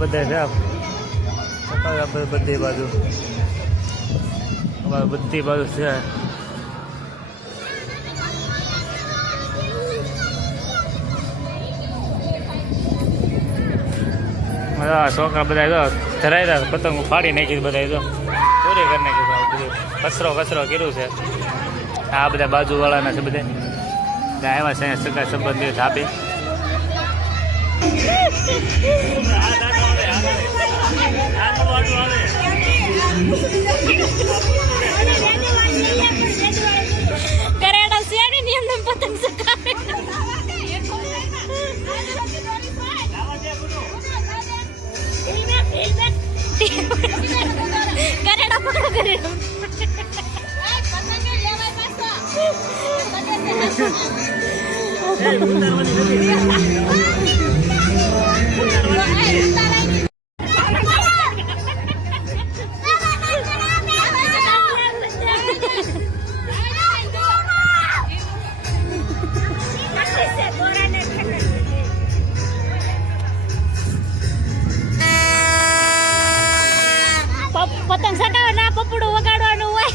બધા છે બધી બાજુ બધી બાજુ છે. છોકરા બધા ધરાઈ રહ્યા પતંગો ફાડી નાખી બધા પૂરી કરી નાખી બધું કચરો કર્યું છે. આ બધા બાજુવાળાના છે બધા આવ્યા છે સગા સંબંધી આપી. પતંગ સટાવો ના પપડું વગાડવાનું હોય.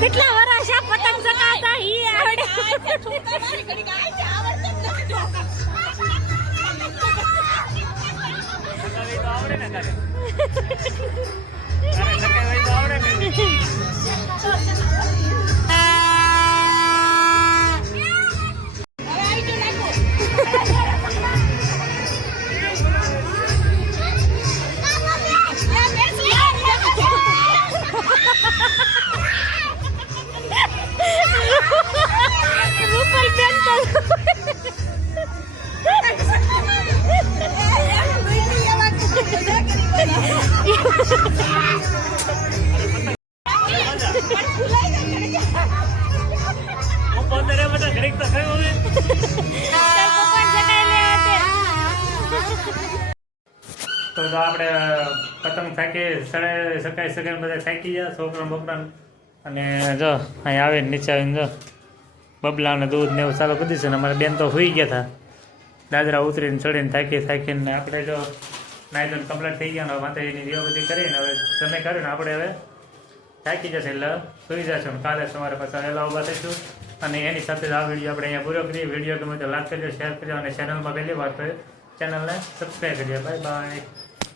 કેટલા વર્ષ આ પતંગ ચગાવતા ઈ આવડે. તો આપણે પતંગ થાકી સકાય બધા થાકી ગયા છોકરા બકરા. અને જો અહીં આવીને નીચે આવીને જો બબલા ને દૂધ ને એવું ચાલુ કરી દીધું. ને અમારા બેન તો સુઈ ગયા હતા દાદરા ઉતરીને ચડીને થાકીને આપણે જો નાઈ ધોઈને કમ્પ્લીટ થઈ ગયા. માતાજીની દીવાબત્તી કરીને હવે સમય કાઢીને આપણે હવે થાકી જશે એટલે સુઈ જશું. કાલે સવારે પાછા વહેલા ઊભા થઈશું. અને એની સાથે જ આ વિડીયો આપણે અહીંયા પૂરો કરીએ. વિડીયો ગમે તો લાઈક કરજો, શેર કરજો અને ચેનલમાં પહેલી વાર તો ચેનલને સબસ્ક્રાઈબ કરજો. Bye bye.